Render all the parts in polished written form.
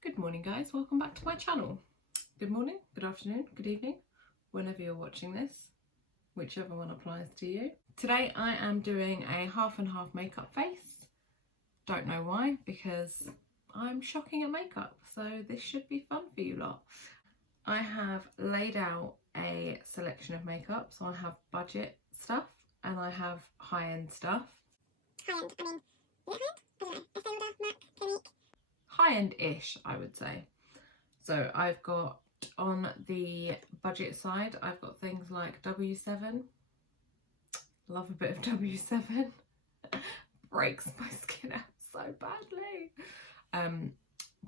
Good morning guys, welcome back to my channel. Good morning, good afternoon, good evening, whenever you're watching this, whichever one applies to you. Today I am doing a half and half makeup face. Don't know why, because I'm shocking at makeup, so this should be fun for you lot. I have laid out a selection of makeup, so I have budget stuff and I have high-end stuff. High-end, I mean, is it high-end? I don't know, Estee Lauder, MAC, Clinique. High-end-ish, I would say. So I've got, on the budget side, I've got things like W7. Love a bit of W7. Breaks my skin out so badly.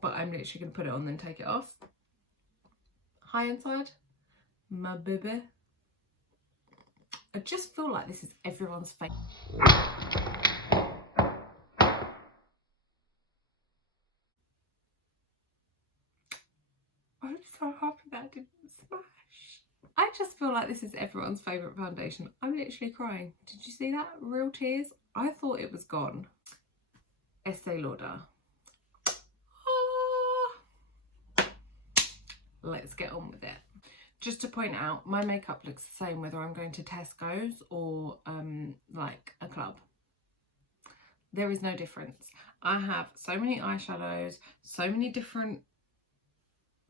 But I'm literally going to put it on then take it off. High-end side, my baby. I just feel like this is everyone's favourite. I'm so happy that didn't smash. I just feel like this is everyone's favourite foundation. I'm literally crying. Did you see that? Real tears. I thought it was gone. Estee Lauder. Let's get on with it. Just to point out, my makeup looks the same whether I'm going to Tesco's or like a club. There is no difference. I have so many eyeshadows, so many different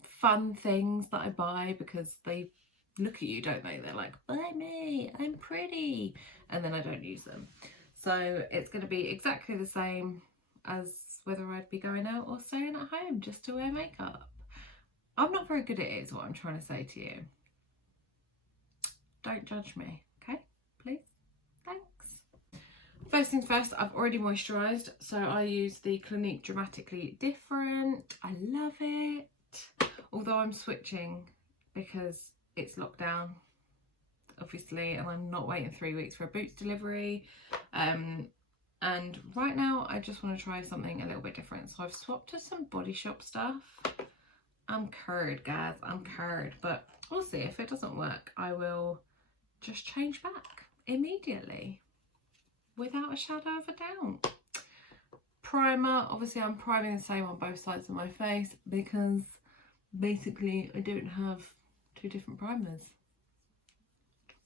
fun things that I buy because they look at you, don't they? They're like, buy me, I'm pretty, and then I don't use them. So it's going to be exactly the same as whether I'd be going out or staying at home just to wear makeup. I'm not very good at it is what I'm trying to say to you. Don't judge me, okay? Please? Thanks. First things first, I've already moisturised, so I use the Clinique Dramatically Different. I love it. Although I'm switching because it's lockdown, obviously, and I'm not waiting 3 weeks for a Boots delivery. And right now I just want to try something a little bit different. So I've swapped to some Body Shop stuff. I'm curd, guys, I'm curd, but we'll see. If it doesn't work, I will just change back immediately without a shadow of a doubt. Primer, obviously I'm priming the same on both sides of my face because basically I don't have two different primers.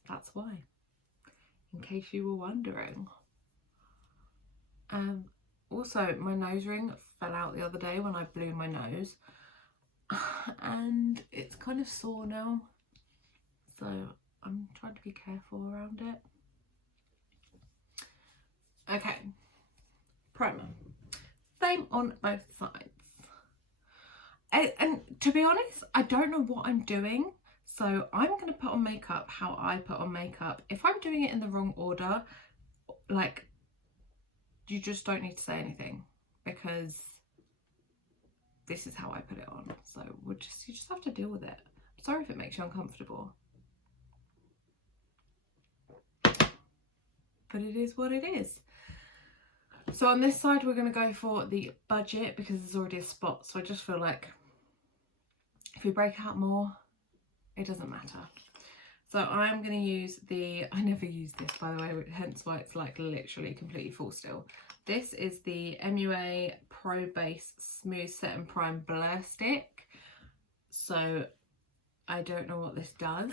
That's why, in case you were wondering. Also, my nose ring fell out the other day when I blew my nose and it's kind of sore now, so I'm trying to be careful around it. Okay, primer, same on both sides. And to be honest, I don't know what I'm doing, so I'm going to put on makeup how I put on makeup. If I'm doing it in the wrong order, like, you just don't need to say anything because this is how I put it on. So you just have to deal with it. I'm sorry if it makes you uncomfortable, but it is what it is. So on this side, we're going to go for the budget because there's already a spot. So I just feel like if we break out more, it doesn't matter. So I'm going to use the, I never use this by the way, hence why it's like literally completely full still. This is the MUA Pro Base Smooth Set and Prime Blur Stick. So I don't know what this does,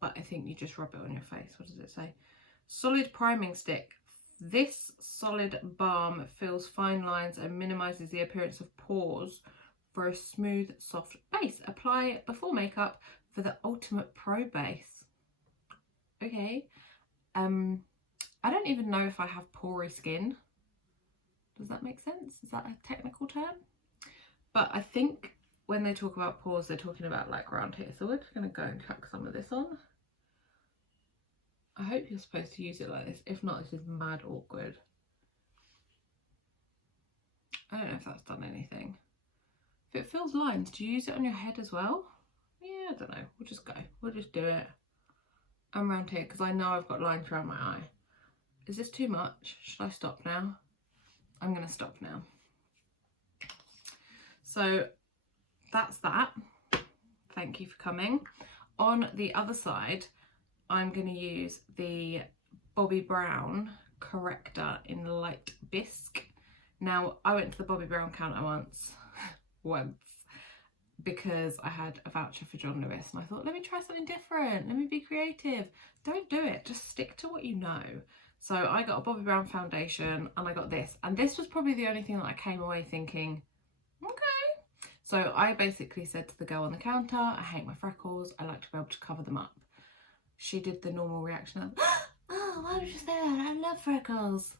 but I think you just rub it on your face. What does it say? Solid priming stick. This solid balm fills fine lines and minimises the appearance of pores for a smooth, soft base. Apply before makeup for the ultimate pro base. Okay. I don't even know if I have porous skin. Does that make sense? Is that a technical term? But I think when they talk about pores, they're talking about like around here. So we're just going to go and chuck some of this on. I hope you're supposed to use it like this. If not, this is mad awkward. I don't know if that's done anything. If it fills lines, do you use it on your head as well? Yeah, I don't know. We'll just go. We'll just do it. I'm around here because I know I've got lines around my eye. Is this too much? Should I stop now? I'm going to stop now. So that's that. Thank you for coming. On the other side, I'm going to use the Bobbi Brown corrector in light bisque. Now, I went to the Bobbi Brown counter once, because I had a voucher for John Lewis, and I thought, let me try something different, let me be creative. Don't do it, just stick to what you know. So I got a Bobbi Brown foundation, and I got this, and this was probably the only thing that I came away thinking, okay. So I basically said to the girl on the counter, I hate my freckles, I like to be able to cover them up. She did the normal reaction of, oh, why would you say that? I love freckles.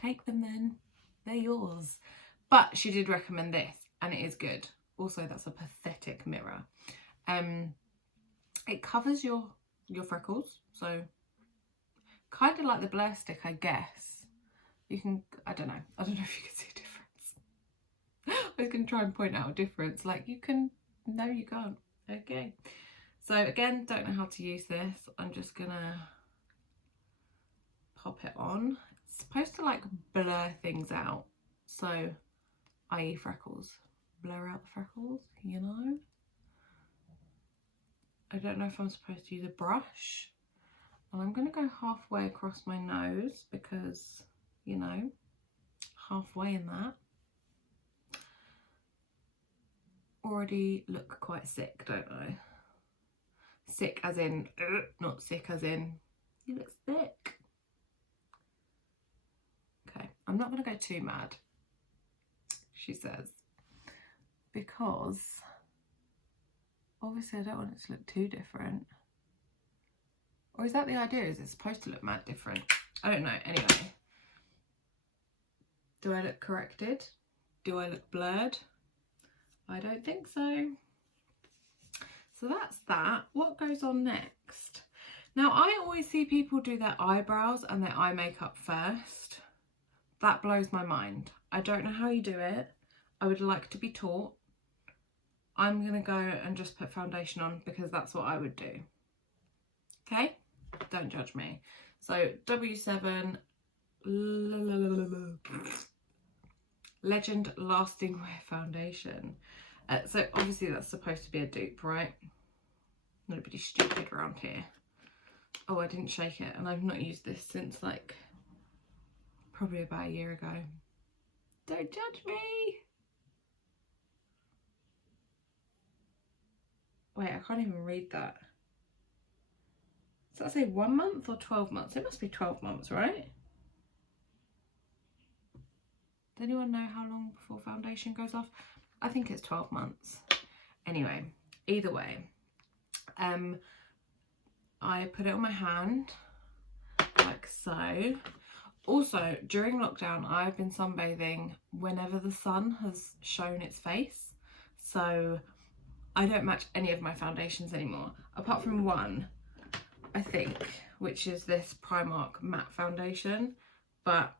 Take them then, they're yours. But she did recommend this, and it is good. Also, that's a pathetic mirror. It covers your freckles, so kind of like the blur stick, I guess. You can, I don't know if you can see a difference. I was going to try and point out a difference. Like, you can, no you can't. Okay. So again, don't know how to use this. I'm just gonna pop it on. It's supposed to like blur things out. So, i.e. freckles. Blur out the freckles, you know. I don't know if I'm supposed to use a brush. And I'm going to go halfway across my nose because, you know, halfway in that. Already look quite sick, don't I? Sick as in, not sick as in, you look sick. Okay, I'm not going to go too mad, she says, because obviously I don't want it to look too different. Or is that the idea? Is it supposed to look mad different? I don't know. Anyway, do I look corrected? Do I look blurred? I don't think so. So that's that. What goes on next? Now, I always see people do their eyebrows and their eye makeup first. That blows my mind. I don't know how you do it. I would like to be taught. I'm going to go and just put foundation on because that's what I would do. Okay? Don't judge me. So, W7 Legend Lasting Wear Foundation. So, obviously that's supposed to be a dupe, right? Nobody's stupid around here. Oh, I didn't shake it, and I've not used this since like probably about a year ago. Don't judge me. Wait, I can't even read that. Does that say 1 month or 12 months? It must be 12 months, right? Does anyone know how long before foundation goes off? I think it's 12 months. Anyway, either way, I put it on my hand like so. Also, during lockdown, I've been sunbathing whenever the sun has shown its face. So I don't match any of my foundations anymore, apart from one, I think, which is this Primark matte foundation. But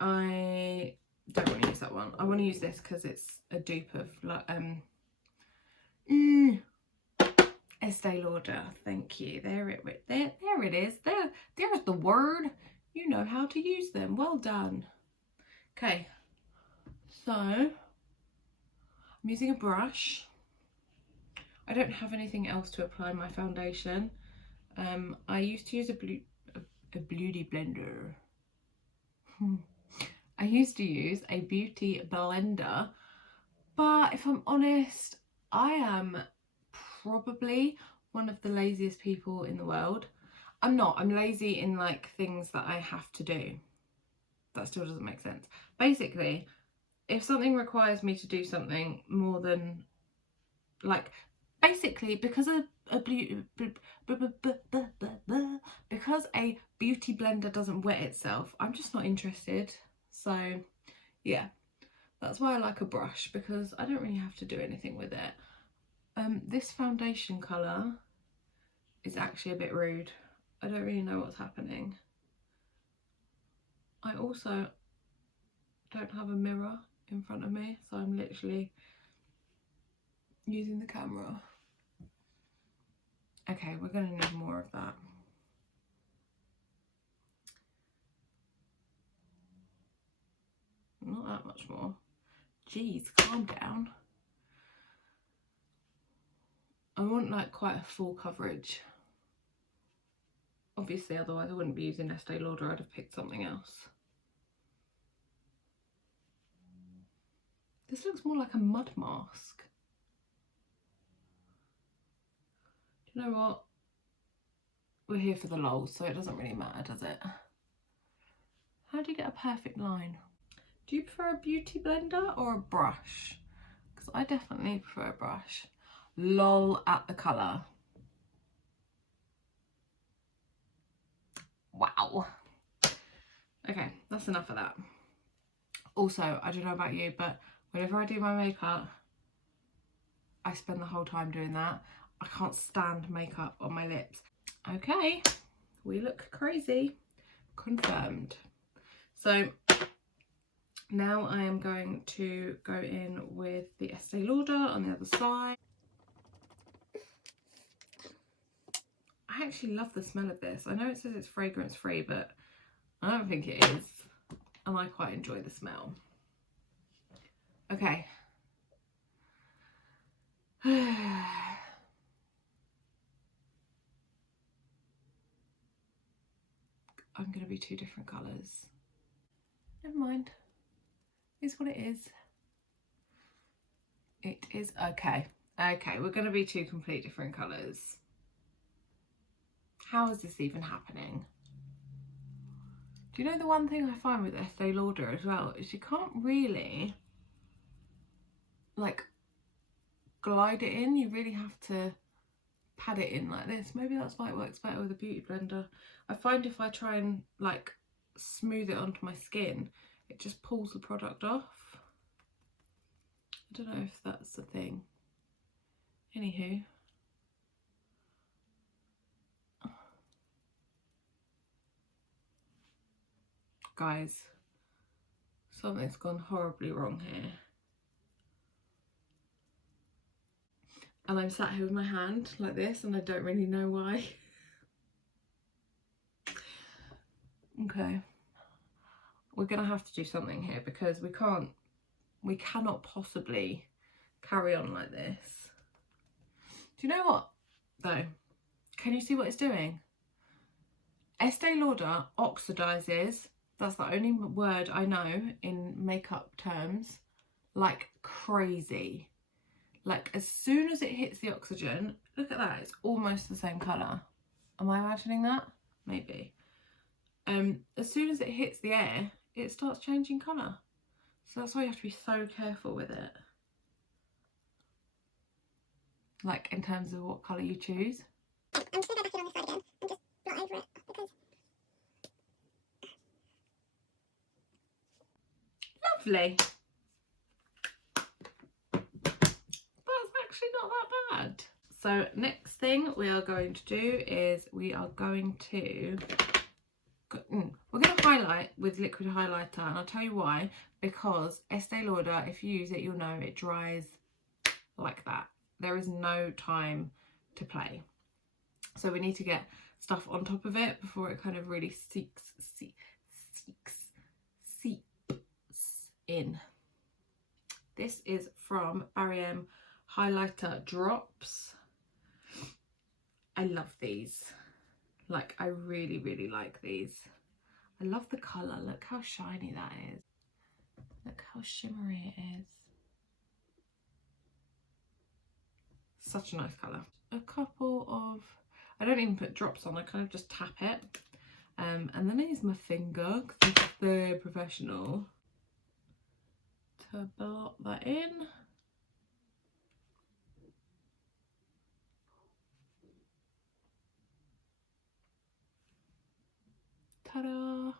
I don't want to use that one. I want to use this because it's a dupe of Estee Lauder. Thank you. There it is. There's the word. You know how to use them. Well done. Okay. So I'm using a brush. I don't have anything else to apply my foundation. I used to use a beauty blender. I used to use a beauty blender, but if I'm honest, I am probably one of the laziest people in the world. I'm not. I'm lazy in like things that I have to do. That still doesn't make sense. Basically, if something requires me to do something more than like, basically because because a beauty blender doesn't wet itself, I'm just not interested. So yeah, that's why I like a brush, because I don't really have to do anything with it. This foundation colour is actually a bit rude. I don't really know what's happening. I also don't have a mirror in front of me, so I'm literally using the camera. Okay, we're going to need more of that. Not that much more. Jeez, calm down. I want like quite a full coverage. Obviously, otherwise I wouldn't be using Estee Lauder. I'd have picked something else. This looks more like a mud mask. Do you know what? We're here for the lols, so it doesn't really matter, does it? How do you get a perfect line? Do you prefer a beauty blender or a brush? Because I definitely prefer a brush. Lol at the colour. Wow. Okay, that's enough of that. Also, I don't know about you, but whenever I do my makeup, I spend the whole time doing that. I can't stand makeup on my lips. Okay, we look crazy. Confirmed. So now I am going to go in with the Estee Lauder on the other side. I actually love the smell of this. I know it says it's fragrance free, but I don't think it is. And I quite enjoy the smell. Okay. I'm going to be two different colours. Never mind. It's what it is. It is okay. Okay, we're going to be two complete different colours. How is this even happening? Do you know the one thing I find with Estee Lauder as well is you can't really like glide it in. You really have to pat it in like this. Maybe that's why it works better with a beauty blender. I find if I try and like smooth it onto my skin, it just pulls the product off. I don't know if that's the thing. Anywho. Guys, something's gone horribly wrong here. And I'm sat here with my hand like this and I don't really know why. Okay. We're gonna have to do something here because we cannot possibly carry on like this. Do you know what though? Can you see what it's doing? Estee Lauder oxidizes, that's the only word I know in makeup terms, like crazy. Like as soon as it hits the oxygen, look at that, it's almost the same colour. Am I imagining that? Maybe. As soon as it hits the air, it starts changing colour. So that's why you have to be so careful with it. Like in terms of what colour you choose. I'm just going to go back in on this side again and just blot over it because... Lovely. That's actually not that bad. So next thing we are going to do is we're going to highlight with liquid highlighter, and I'll tell you why. Because Estee Lauder, if you use it, you'll know it dries like that. There is no time to play. So we need to get stuff on top of it before it kind of really seeps in. This is from Barry M Highlighter Drops. I love these. Like, I really, really like these. I love the colour. Look how shiny that is. Look how shimmery it is. Such a nice colour. A couple of... I don't even put drops on. I kind of just tap it. And then I use my finger, because I'm very professional, to blot that in. Ta-da!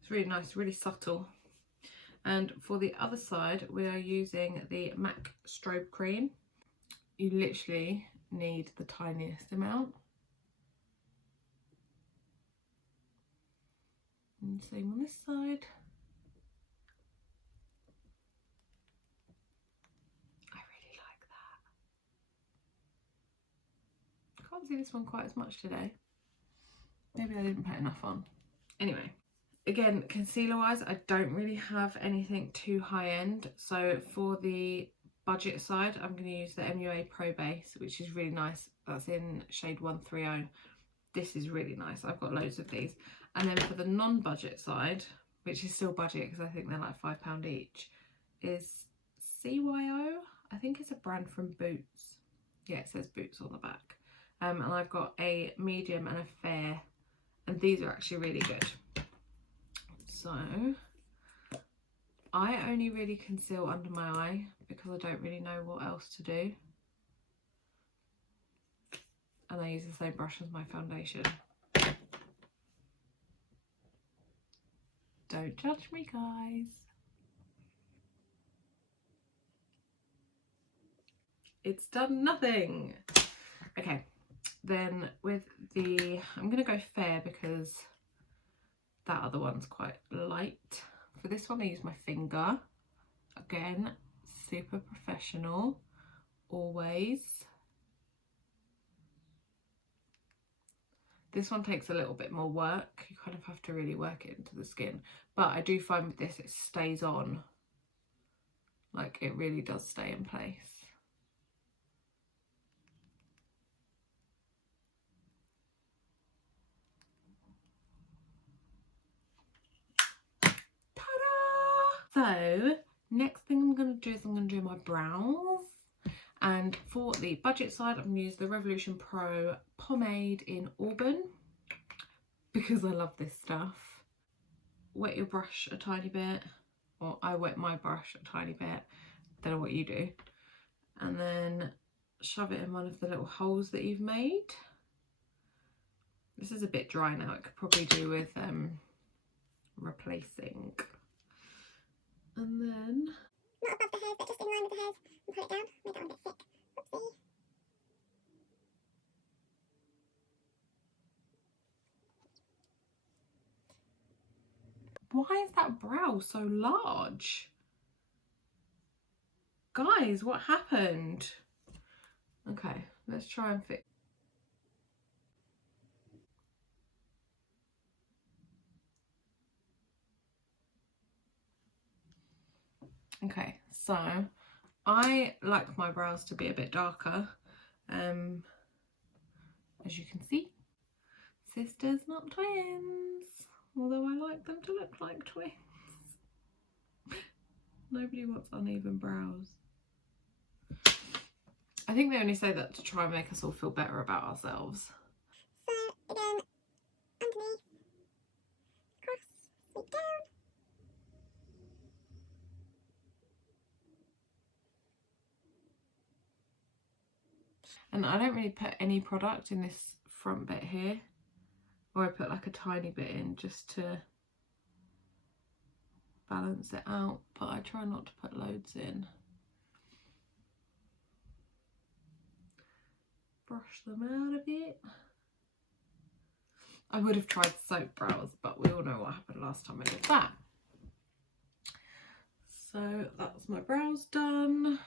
It's really nice, really subtle. And for the other side, we are using the MAC Strobe Cream. You literally need the tiniest amount. And same on this side. I really like that. Can't see this one quite as much today. Maybe I didn't put enough on. Anyway, again, concealer wise, I don't really have anything too high end. So for the budget side, I'm going to use the MUA Pro Base, which is really nice. That's in shade 130. This is really nice. I've got loads of these. And then for the non-budget side, which is still budget because I think they're like £5 each, is CYO. I think it's a brand from Boots. Yeah, it says Boots on the back. And I've got a medium and a fair, and these are actually really good. So I only really conceal under my eye because I don't really know what else to do. And I use the same brush as my foundation. Don't judge me, guys. It's done nothing. Okay, then with the, I'm gonna go fair because that other one's quite light. For this one I use my finger. Again, super professional, always. This one takes a little bit more work. You kind of have to really work it into the skin. But I do find with this, it stays on. Like, it really does stay in place. Ta-da! So, next thing I'm going to do is I'm going to do my brows. And for the budget side, I'm going to use the Revolution Pro pomade in Auburn because I love this stuff. Wet your brush a tiny bit, or I wet my brush a tiny bit, don't know what you do, and then shove it in one of the little holes that you've made. This is a bit dry now, it could probably do with replacing. And then Not above the hairs, but just in line with the hairs, and pull it down. Made that one a bit thick. Oopsie. why is that brow so large? Guys, what happened? Okay, let's try and fix. Okay, so I like my brows to be a bit darker. As you can see, sisters not twins, although I like them to look like twins. Nobody wants uneven brows. I think they only say that to try and make us all feel better about ourselves. So again, underneath, cross, sweep down. And I don't really put any product in this front bit here, or I put like a tiny bit in just to balance it out, but I try not to put loads in. Brush them out a bit. I would have tried soap brows, but we all know what happened last time I did that. So that's my brows done.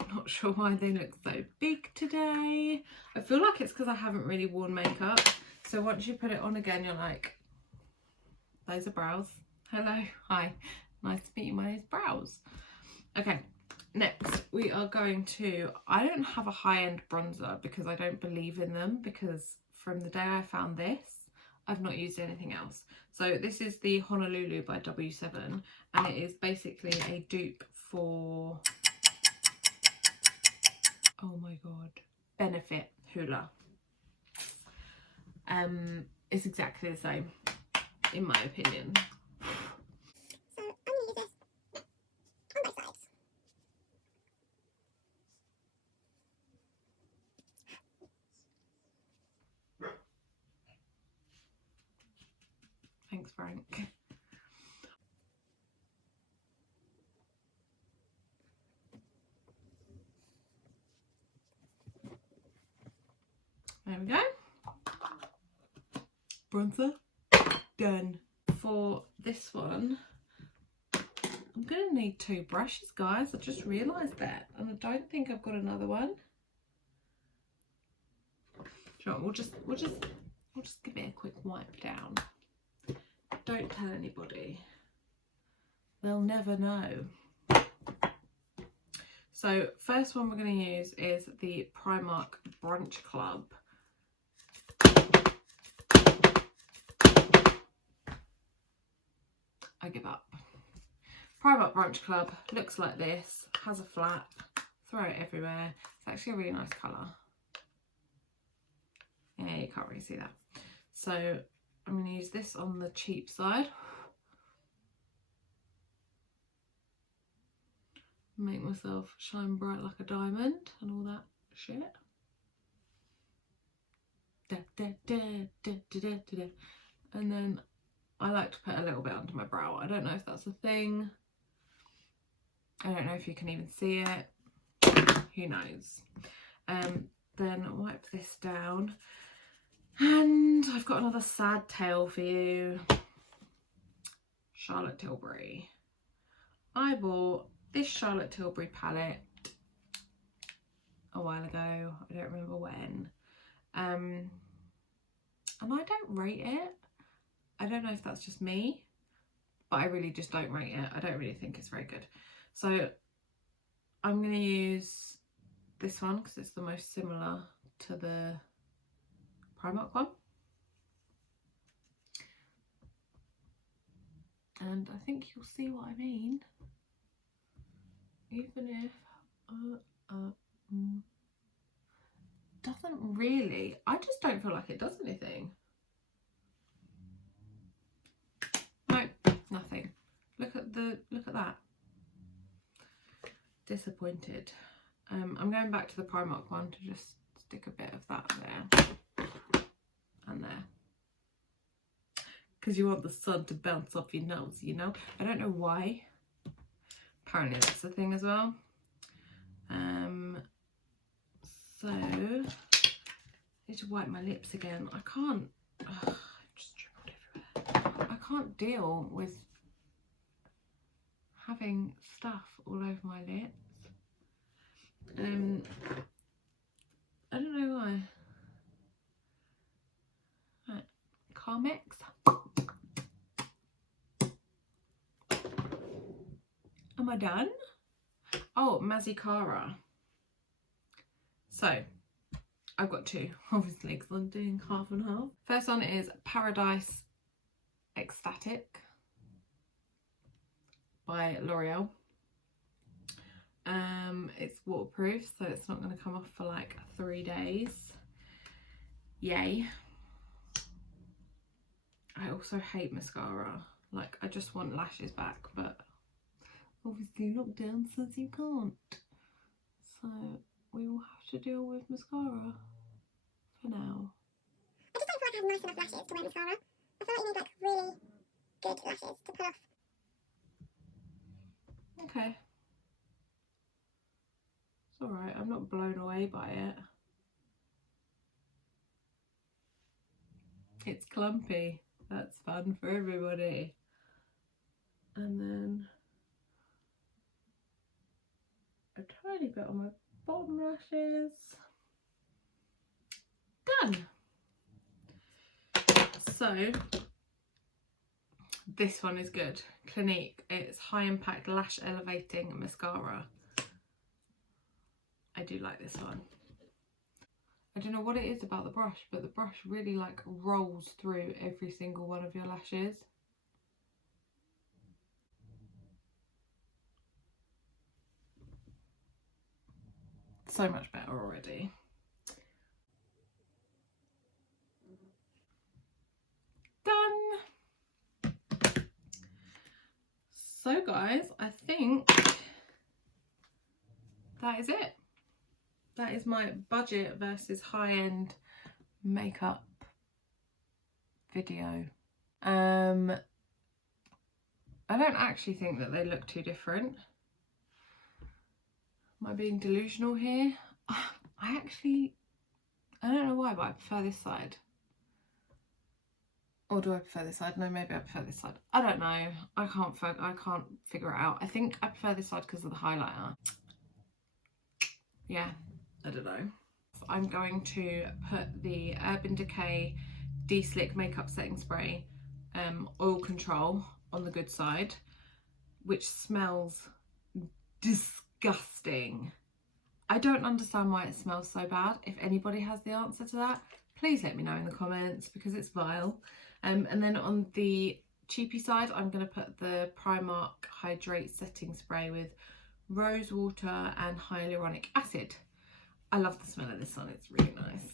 I'm not sure why they look so big today. I feel like it's because I haven't really worn makeup. So once you put it on again, you're like, those are brows. Hello, hi, nice to meet you, my name's brows. Okay, next we are going to, I don't have a high-end bronzer because I don't believe in them, because from the day I found this, I've not used anything else. So this is the Honolulu by W7, and it is basically a dupe for, oh my god, Benefit Hoola. It's exactly the same, in my opinion. So I'm going to use this on both sides. Thanks, Frank. There we go. Bronzer done. For this one, I'm gonna need 2 brushes, guys. I just realised that, and I don't think I've got another one. Sure, we'll just give it a quick wipe down. Don't tell anybody. They'll never know. So first one we're going to use is the Primark Brunch Club. I give up. Primark Brunch Club looks like this, has a flap, throw it everywhere. It's actually a really nice colour. Yeah, you can't really see that. So I'm going to use this on the cheap side. Make myself shine bright like a diamond and all that shit. Da, da, da, da, da, da, da, da. And then I like to put a little bit under my brow. I don't know if that's a thing. I don't know if you can even see it. Who knows? Then wipe this down. And I've got another sad tale for you. Charlotte Tilbury. I bought this Charlotte Tilbury palette a while ago. I don't remember when. And I don't rate it. I don't know if that's just me, but I really just don't rate it. I don't really think it's very good. So I'm going to use this one because it's the most similar to the Primark one. And I think you'll see what I mean. Even if doesn't really, I just don't feel like it does anything. No, nothing. Look at that. Disappointed. I'm going back to the Primark one to just stick a bit of that there and there, because you want the sun to bounce off your nose, you know. I don't know why. Apparently that's the thing as well. So I need to wipe my lips again. I can't. Just dribbled everywhere. I can't deal with having stuff all over my lips. I don't know why. Right, Carmex. Am I done? Oh, Mascara. So I've got two, obviously, because I'm doing half and half. First one is Paradise Ecstatic by L'Oreal. It's waterproof, so it's not going to come off for like 3 days. Yay. I also hate mascara. Like, I just want lashes back, but obviously lockdown says you can't. So we will have to deal with mascara for now. I just don't feel like I have nice enough lashes to wear mascara. I feel like you need like really good lashes to pull off. Okay. It's alright, I'm not blown away by it. It's clumpy. That's fun for everybody. And then a tiny bit on my bottom lashes. Done. So this one is good. Clinique. It's high impact lash elevating mascara. I do like this one. I don't know what it is about the brush, but the brush really like rolls through every single one of your lashes. So much better already. Done. So guys, I think that is it. That is my budget versus high-end makeup video. I don't actually think that they look too different. Am I being delusional here? I don't know why, but I prefer this side. Or do I prefer this side? No, maybe I prefer this side. I don't know. I can't figure it out. I think I prefer this side because of the highlighter. Yeah, I don't know. I'm going to put the Urban Decay De-Slick Makeup Setting Spray Oil Control on the good side, which smells disgusting. I don't understand why it smells so bad. If anybody has the answer to that, please let me know in the comments because it's vile. And then on the cheapy side, I'm going to put the Primark Hydrate Setting Spray with rose water and hyaluronic acid. I love the smell of this one, it's really nice.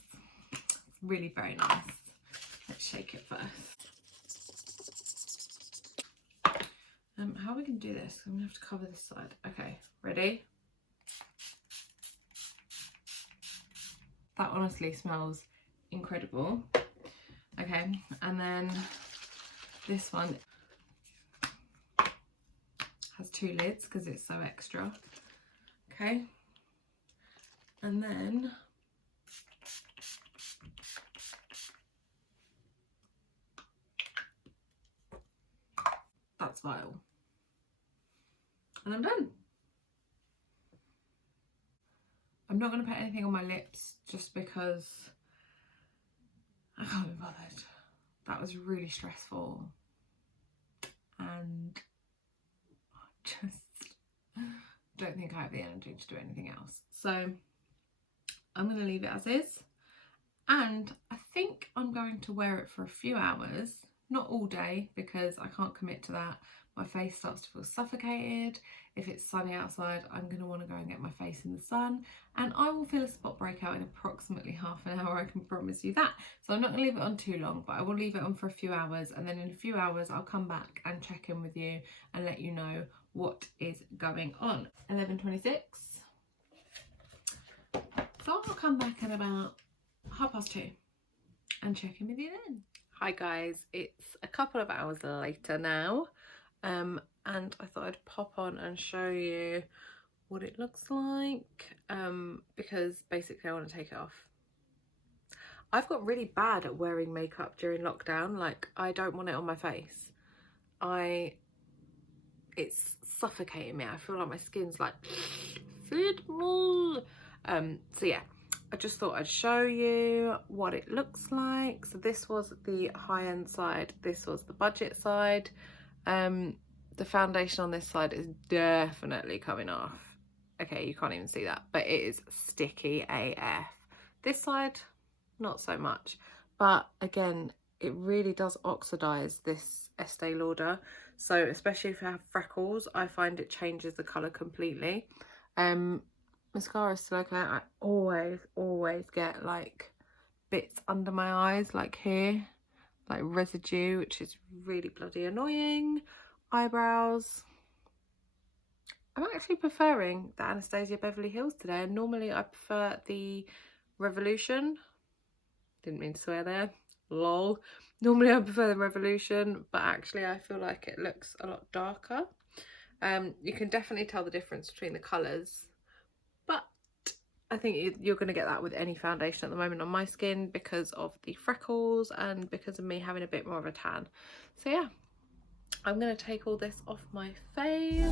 It's really very nice. Let's shake it first. How are we going to do this? I'm going to have to cover this side. Okay, ready? That honestly smells incredible. Okay, and then this one has 2 lids because it's so extra. Okay, and then that's vial. And I'm done. I'm not going to put anything on my lips just because I can't be bothered. That was really stressful. And I just don't think I have the energy to do anything else. So I'm going to leave it as is. And I think I'm going to wear it for a few hours. Not all day because I can't commit to that. My face starts to feel suffocated. If it's sunny outside, I'm going to want to go and get my face in the sun, and I will feel a spot breakout in approximately half an hour, I can promise you that. So I'm not going to leave it on too long, but I will leave it on for a few hours, and then in a few hours I'll come back and check in with you and let you know what is going on. 11:26. So I'll come back in about 2:30 and check in with you then. Hi guys, it's a couple of hours later now. And I thought I'd pop on and show you what it looks like, because basically I want to take it off. I've got really bad at wearing makeup during lockdown. Like, I don't want it on my face. It's suffocating me. I feel like my skin's like, feed me. So yeah, I just thought I'd show you what it looks like. So this was the high-end side, this was the budget side. The foundation on this side is definitely coming off. Okay, you can't even see that, but it is sticky AF. This side, not so much. But again, it really does oxidize this Estee Lauder. So especially if you have freckles, I find it changes the colour completely. Mascara is still okay. I always get like bits under my eyes, like here, like residue, which is really bloody annoying. Eyebrows, I'm actually preferring the Anastasia Beverly Hills today, and normally I prefer the Revolution. Didn't mean to swear there, lol. Normally I prefer the Revolution, but actually I feel like it looks a lot darker. You can definitely tell the difference between the colours, but I think you're going to get that with any foundation at the moment on my skin because of the freckles and because of me having a bit more of a tan. So yeah, I'm going to take all this off my face.